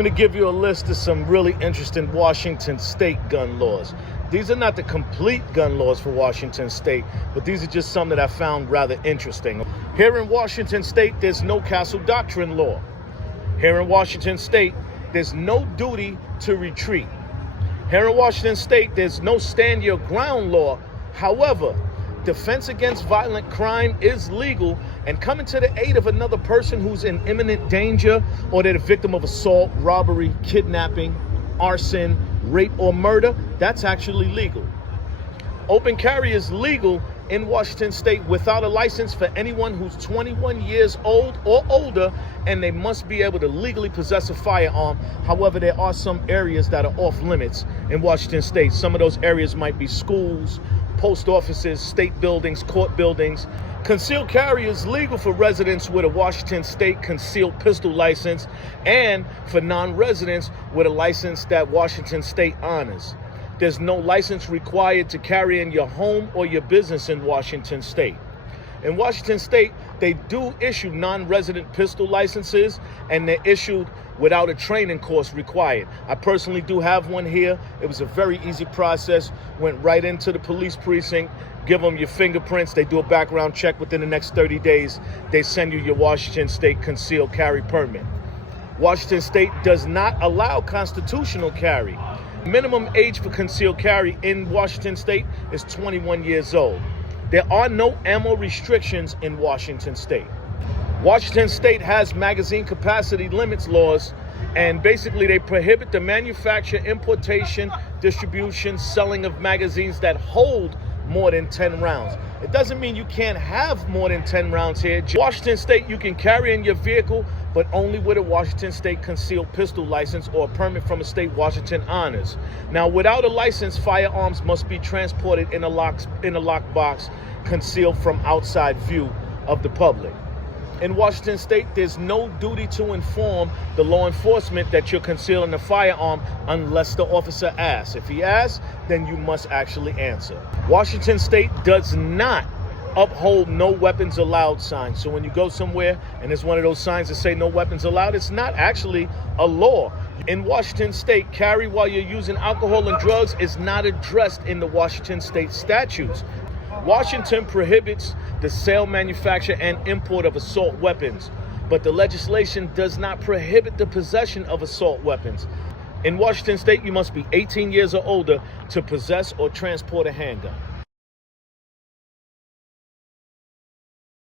going to give you a list of some really interesting Washington State gun laws. These are not the complete gun laws for Washington State, but these are just some that I found rather interesting. Here in Washington State, there's no castle doctrine law. Here in Washington State, there's no duty to retreat. Here in Washington State, there's no stand your ground law. However, defense against violent crime is legal, and coming to the aid of another person who's in imminent danger or they're the victim of assault, robbery, kidnapping, arson, rape, or murder, that's actually legal. Open carry is legal in Washington State without a license for anyone who's 21 years old or older, and they must be able to legally possess a firearm. However, there are some areas that are off limits in Washington State. Some of those areas might be schools, post offices, state buildings, court buildings. Concealed carry is legal for residents with a Washington State concealed pistol license and for non-residents with a license that Washington State honors. There's no license required to carry in your home or your business in Washington State. In Washington State, they do issue non-resident pistol licenses, and they're issued without a training course required. I personally do have one here. It was a very easy process. Went right into the police precinct, give them your fingerprints. They do a background check within the next 30 days. They send you your Washington State concealed carry permit. Washington State does not allow constitutional carry. Minimum age for concealed carry in Washington State is 21 years old. There are no ammo restrictions in Washington State. Washington State has magazine capacity limits laws, and basically they prohibit the manufacture, importation, distribution, selling of magazines that hold more than 10 rounds. It doesn't mean you can't have more than 10 rounds here. Washington State, you can carry in your vehicle, but only with a Washington State concealed pistol license or a permit from a state Washington honors. Now, without a license, firearms must be transported in a locked box, concealed from outside view of the public. In Washington State, there's no duty to inform the law enforcement that you're concealing a firearm unless the officer asks. If he asks, then you must actually answer. Washington State does not uphold no weapons allowed signs. So when you go somewhere and there's one of those signs that say no weapons allowed, it's not actually a law. In Washington State, carry while you're using alcohol and drugs is not addressed in the Washington State statutes. Washington prohibits the sale, manufacture, and import of assault weapons, but the legislation does not prohibit the possession of assault weapons. In Washington State, you must be 18 years or older to possess or transport a handgun.